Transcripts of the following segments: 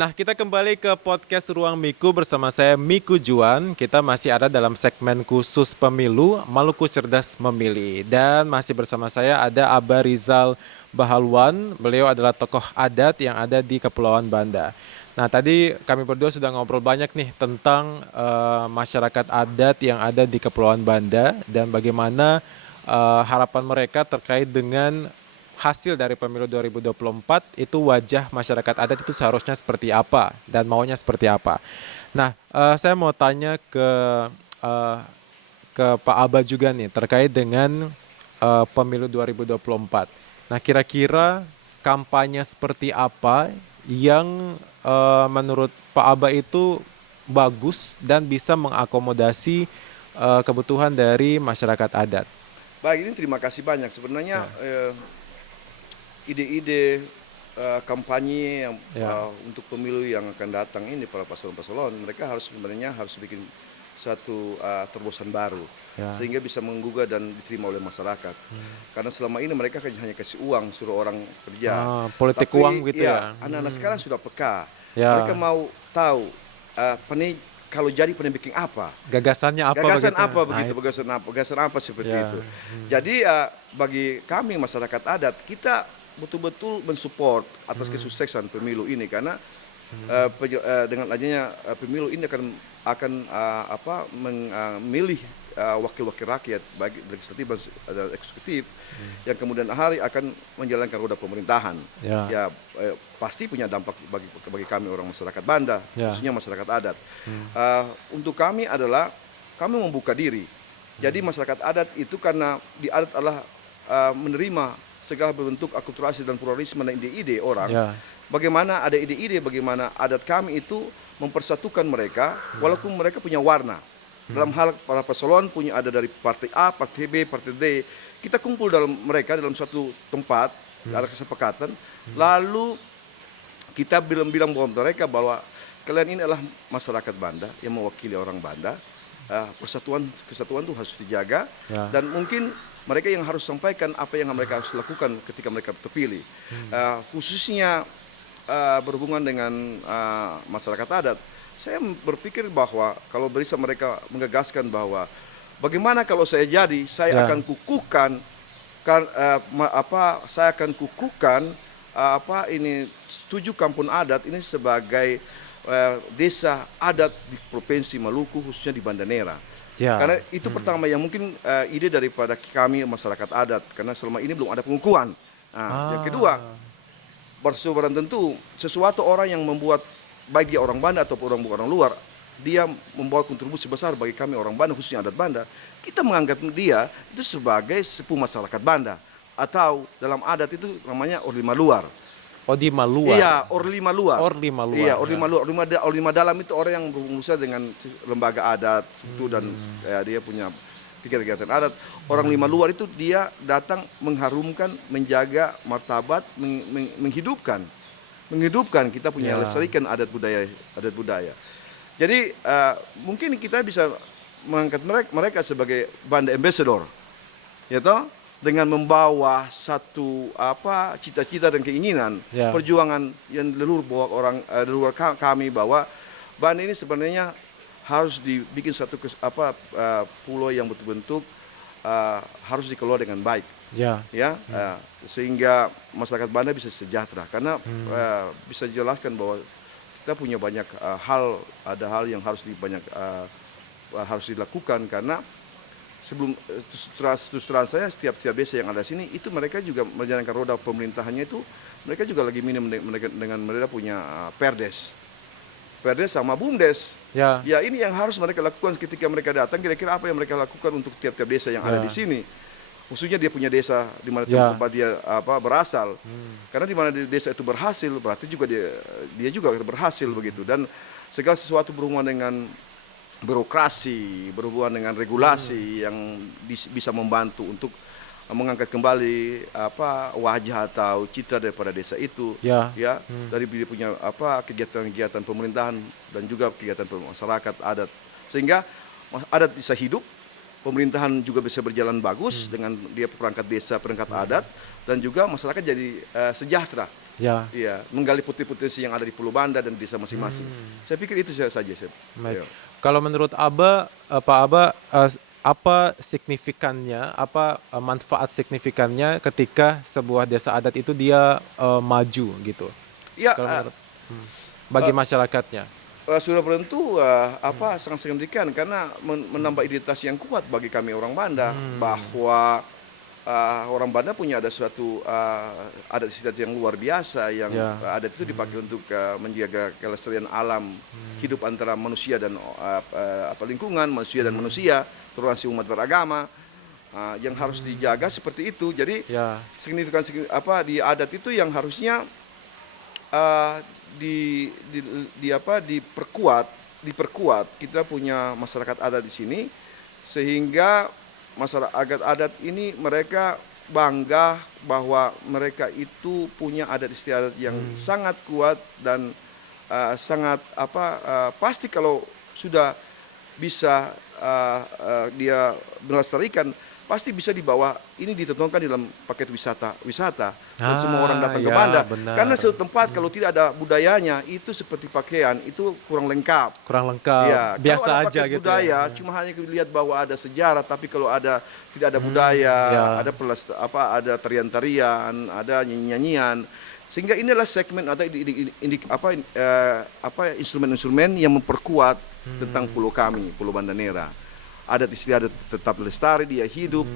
Nah, kita kembali ke podcast Ruang Miku bersama saya Miku Juan. Kita masih ada dalam segmen khusus pemilu Maluku Cerdas Memilih. Dan masih bersama saya ada Aba Rizal Bahalwan. Beliau adalah tokoh adat yang ada di Kepulauan Banda. Nah, tadi kami berdua sudah ngobrol banyak nih tentang masyarakat adat yang ada di Kepulauan Banda dan bagaimana harapan mereka terkait dengan hasil dari pemilu 2024 itu wajah masyarakat adat itu seharusnya seperti apa dan maunya seperti apa. Nah, saya mau tanya eh, ke Pak Aba juga nih terkait dengan pemilu 2024. Nah, kira-kira kampanye seperti apa yang menurut Pak Aba itu bagus dan bisa mengakomodasi kebutuhan dari masyarakat adat? Baik, ini terima kasih banyak. Sebenarnya Ya, ide-ide kampanye yang ya, untuk pemilu yang akan datang ini para paslon-paslon, mereka sebenarnya harus bikin satu terobosan baru ya. sehingga bisa menggugah dan diterima oleh masyarakat. Karena selama ini mereka kan hanya kasih uang, suruh orang kerja. Politik uang Tapi gitu ya, ya. anak-anak sekarang sudah peka. Mereka Ya, mau tahu kalau jadi pandai bikin apa. gagasannya apa Gagasan begitu? apa Nah, begitu, gagasan apa seperti itu. ya. Jadi bagi kami masyarakat adat, kita betul-betul mensupport atas kesuksesan pemilu ini karena dengan adanya pemilu ini akan memilih wakil-wakil rakyat baik legislatif dan eksekutif yang kemudian hari akan menjalankan roda pemerintahan. Ya, Ya pasti punya dampak bagi kami orang masyarakat Banda, ya. khususnya masyarakat adat. Untuk kami adalah kami membuka diri. Jadi masyarakat adat itu karena di adat adalah menerima segala bentuk akulturasi dan pluralisme dan ide-ide orang. Ya. Bagaimana ada ide-ide, bagaimana adat kami itu mempersatukan mereka, walaupun mereka punya warna. Dalam hal para paslon punya ada dari partai A, partai B, partai D. Kita kumpul dalam mereka dalam suatu tempat, ada kesepakatan. Lalu kita bilang bahwa mereka bahwa kalian ini adalah masyarakat Banda yang mewakili orang Banda. Kesatuan itu harus dijaga Ya. dan mungkin mereka yang harus sampaikan apa yang mereka harus lakukan ketika mereka terpilih. Khususnya berhubungan dengan masyarakat adat, saya berpikir bahwa kalau bisa mereka menggagaskan bahwa bagaimana kalau saya jadi, saya Ya. akan kukuhkan saya akan kukuhkan ini 7 kampung adat ini sebagai desa adat di Provinsi Maluku khususnya di Banda Neira. Ya. Karena itu pertama yang mungkin ide daripada kami masyarakat adat karena selama ini belum ada pengukuhan. Nah, yang kedua, bersebaran tentu sesuatu orang yang membuat bagi orang Banda ataupun orang luar, dia membawa kontribusi besar bagi kami orang Banda khususnya adat Banda. Kita menganggap dia itu sebagai sepuh masyarakat Banda atau dalam adat itu namanya Orlima Luar. Oh, di Maluar. Iya, Orlima Luar. Orlima Luar. Iya, Orlima Luar. Orlima Dalam itu orang yang berusaha dengan lembaga adat itu dan dia punya kegiatan adat. Orang Lima Luar itu dia datang mengharumkan, menjaga martabat, menghidupkan kita punya Ya. lestarikan adat budaya. Jadi mungkin kita bisa mengangkat mereka sebagai Banda Ambassador, ya toh, dengan membawa satu cita-cita dan keinginan Ya. perjuangan yang leluhur kami bahwa Banda ini sebenarnya harus dibikin satu pulau yang betul-betul harus dikelola dengan baik. Ya. Sehingga masyarakat Banda bisa sejahtera karena bisa dijelaskan bahwa kita punya banyak ada hal yang harus dilakukan karena sebelum terus terang saya setiap desa yang ada sini itu mereka juga menjalankan roda pemerintahannya itu mereka juga lagi minum dengan mereka punya Perdes sama BUMDes. Ya. Ya ini yang harus mereka lakukan ketika mereka datang, kira-kira apa yang mereka lakukan untuk tiap-tiap desa yang ada Ya. di sini. Khususnya dia punya desa di mana Ya. tempat dia berasal. Karena di mana desa itu berhasil, berarti juga dia juga berhasil begitu. Dan segala sesuatu berhubungan dengan birokrasi, berhubungan dengan regulasi yang bisa membantu untuk mengangkat kembali wajah atau citra daripada desa itu. Ya. Dari dia punya kegiatan-kegiatan pemerintahan dan juga kegiatan masyarakat adat sehingga adat bisa hidup, pemerintahan juga bisa berjalan bagus dengan dia perangkat desa, perangkat adat dan juga masyarakat jadi sejahtera. Ya. Iya, menggali potensi yang ada di Pulau Banda dan desa masing-masing. Saya pikir itu saja, Chef. Baik. Iya. Kalau menurut Pak Aba, apa signifikannya, manfaat signifikannya ketika sebuah desa adat itu dia maju gitu? Ya, Kalau menurut bagi masyarakatnya. sudah tentu sangat signifikan karena menambah identitas yang kuat bagi kami orang Banda bahwa orang Banda punya ada suatu adat istiadat yang luar biasa yang Ya. adat itu dipakai untuk menjaga kelestarian alam hidup antara manusia dan lingkungan manusia dan manusia toleransi umat beragama yang harus dijaga seperti itu. Jadi Ya. signifikan di adat itu yang harusnya uh, diperkuat kita punya masyarakat adat di sini sehingga masyarakat adat ini mereka bangga bahwa mereka itu punya adat istiadat yang sangat kuat dan sangat pasti kalau sudah bisa dia melestarikan pasti bisa dibawa ini ditontonkan dalam paket wisata dan semua orang datang ke Ya, Banda benar. karena suatu tempat kalau tidak ada budayanya itu seperti pakaian itu kurang lengkap. Kurang lengkap. Ya, Biasa kalau ada aja paket gitu budaya ya. cuma hanya lihat bahwa ada sejarah tapi kalau tidak ada budaya, Ya. ada tarian-tarian, ada nyanyian sehingga inilah segmen atau instrumen-instrumen yang memperkuat tentang pulau kami, Pulau Banda Nera. Adat istiadat tetap lestari, dia hidup,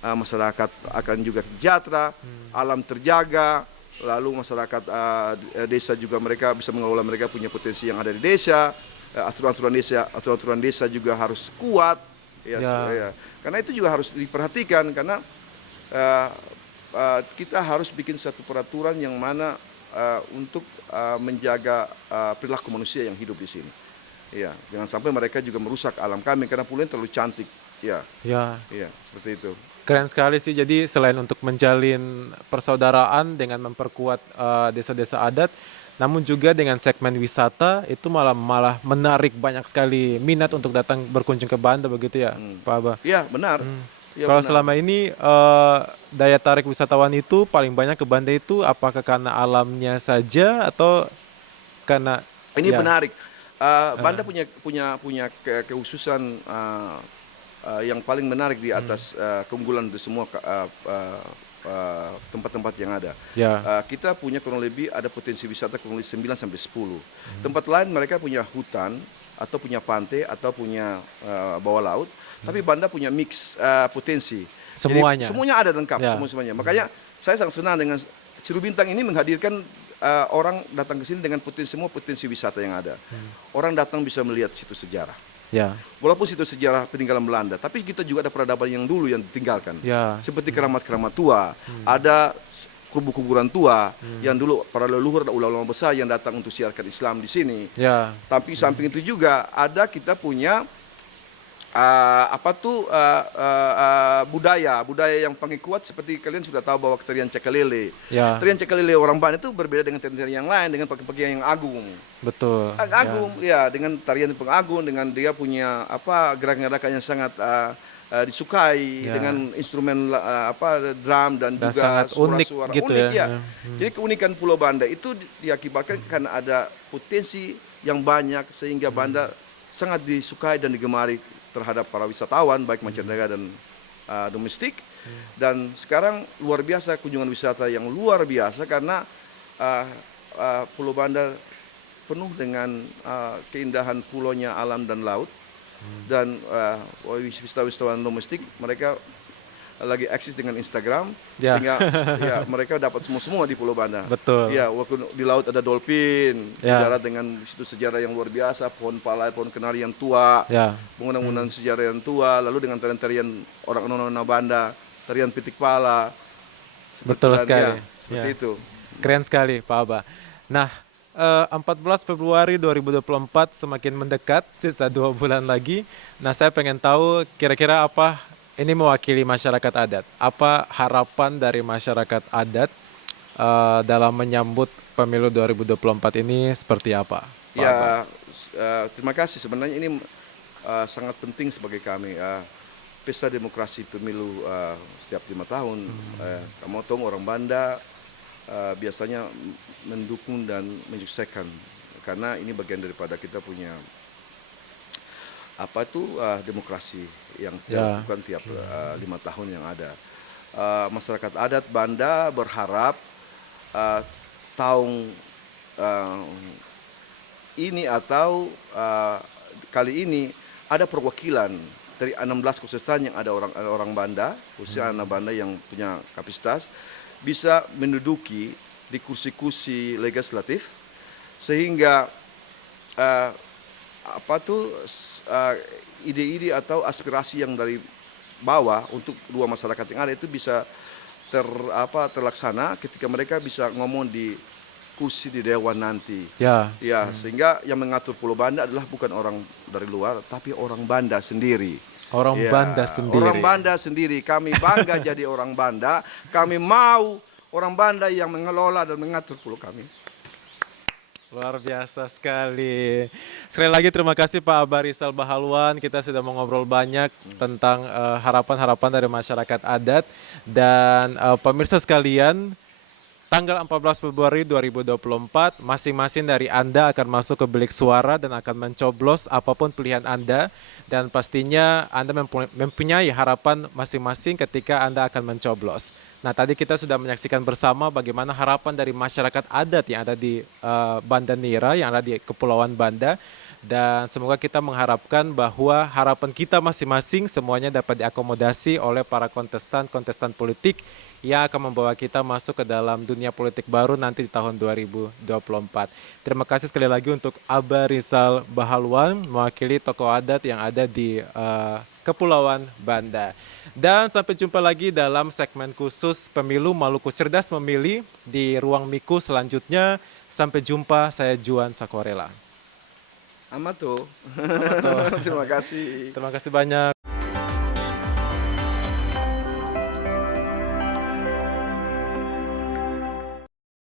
masyarakat akan juga sejahtera, alam terjaga, lalu masyarakat desa juga mereka bisa mengelola mereka punya potensi yang ada di desa, aturan-aturan desa juga harus kuat, ya. Karena itu juga harus diperhatikan karena kita harus bikin satu peraturan yang mana untuk menjaga perilaku manusia yang hidup di sini. Ya, jangan sampai mereka juga merusak alam kami karena pulau ini terlalu cantik. Ya, Ya. seperti itu. Keren sekali sih. Jadi selain untuk menjalin persaudaraan dengan memperkuat desa-desa adat, namun juga dengan segmen wisata itu malah menarik banyak sekali minat untuk datang berkunjung ke Banda begitu ya, Pak Aba. Iya, benar. Ya, Kalau benar. selama ini daya tarik wisatawan itu paling banyak ke Banda itu apakah karena alamnya saja atau karena Ini ya, menarik. Banda punya kekhususan yang paling menarik di atas keunggulan di semua tempat-tempat yang ada. ya, Kita punya kurang lebih ada potensi wisata kurang lebih 9 sampai 10. Tempat lain mereka punya hutan atau punya pantai atau punya bawah laut, tapi Banda punya mix potensi. Semuanya. Jadi, semuanya ada lengkap, Ya. semuanya. Makanya saya sangat senang dengan Ciru Bintang ini menghadirkan orang datang ke sini dengan semua potensi wisata yang ada. Orang datang bisa melihat situs sejarah. ya, Walaupun situs sejarah peninggalan Belanda, tapi kita juga ada peradaban yang dulu yang ditinggalkan. ya, Seperti keramat-keramat tua, ada kuburan tua yang dulu para leluhur dan ulama-ulama besar yang datang untuk siarkan Islam di sini. ya, Tapi samping itu juga kita punya budaya yang paling kuat seperti kalian sudah tahu bahwa tarian Cekalele. ya, Tarian Cekalele orang Banda itu berbeda dengan tarian yang lain dengan pakaian yang agung. betul. Agung ya dengan tarian pengagung dengan dia punya gerakan-gerakan yang sangat disukai Ya. dengan instrumen drum dan juga sangat unik suara-suara gitu unik ya. ya. Jadi keunikan Pulau Banda itu diakibatkan karena ada potensi yang banyak sehingga Banda sangat disukai dan digemari terhadap para wisatawan baik mancanegara dan domestik. Dan sekarang luar biasa kunjungan wisata yang luar biasa karena Pulau Banda penuh dengan keindahan pulaunya alam dan laut. Dan wisatawan domestik mereka lagi eksis dengan Instagram Ya. sehingga ya mereka dapat semua di Pulau Banda. Betul. Ya, walaupun di laut ada dolphin, di Ya. darat dengan situs sejarah yang luar biasa, pohon pala, pohon kenari yang tua, Ya. bangunan-bangunan sejarah yang tua, lalu dengan tarian-tarian orang nona Banda, tarian pitik pala. Betul sekali. Seperti Ya. itu. Keren sekali Pak Aba. Nah, 14 Februari 2024 semakin mendekat, sisa 2 bulan lagi. Nah, saya pengen tahu kira-kira apa ini mewakili masyarakat adat. Apa harapan dari masyarakat adat dalam menyambut pemilu 2024 ini seperti apa, Pak Aba? Ya, terima kasih. Sebenarnya ini sangat penting sebagai kami. Pesta demokrasi pemilu setiap 5 tahun. Kamu tahu orang Banda biasanya mendukung dan menyukseskan, karena ini bagian daripada kita punya demokrasi yang kita Ya. lakukan tiap 5 tahun yang ada. Masyarakat adat Banda berharap tahun ini atau kali ini ada perwakilan dari 16 konsisten yang ada orang Banda, khususnya anak Banda yang punya kapasitas, bisa menduduki di kursi-kursi legislatif, sehingga ide-ide atau aspirasi yang dari bawah untuk dua masyarakat yang ada itu bisa terlaksana ketika mereka bisa ngomong di kursi di dewan nanti. Ya. Ya, sehingga yang mengatur Pulau Banda adalah bukan orang dari luar, tapi orang Banda sendiri. Orang Ya, Banda sendiri. Orang Banda sendiri. Kami bangga jadi orang Banda. Kami mau orang Banda yang mengelola dan mengatur pulau kami. Luar biasa sekali. Sekali lagi terima kasih Pak Abah Rizal Bahalwan. Kita sudah mengobrol banyak tentang harapan-harapan dari masyarakat adat. Dan pemirsa sekalian, tanggal 14 Februari 2024, masing-masing dari Anda akan masuk ke bilik suara dan akan mencoblos apapun pilihan Anda. Dan pastinya Anda mempunyai harapan masing-masing ketika Anda akan mencoblos. Nah, tadi kita sudah menyaksikan bersama bagaimana harapan dari masyarakat adat yang ada di Banda Nira, yang ada di Kepulauan Banda. Dan semoga kita mengharapkan bahwa harapan kita masing-masing semuanya dapat diakomodasi oleh para kontestan politik yang akan membawa kita masuk ke dalam dunia politik baru nanti di tahun 2024. Terima kasih sekali lagi untuk Abah Rizal Bahalwan, mewakili tokoh adat yang ada di Kepulauan Banda. Dan sampai jumpa lagi dalam segmen khusus Pemilu Maluku Cerdas Memilih di Ruang Miku selanjutnya. Sampai jumpa, saya Juan Sakorela. Amato. Terima kasih. Terima kasih banyak.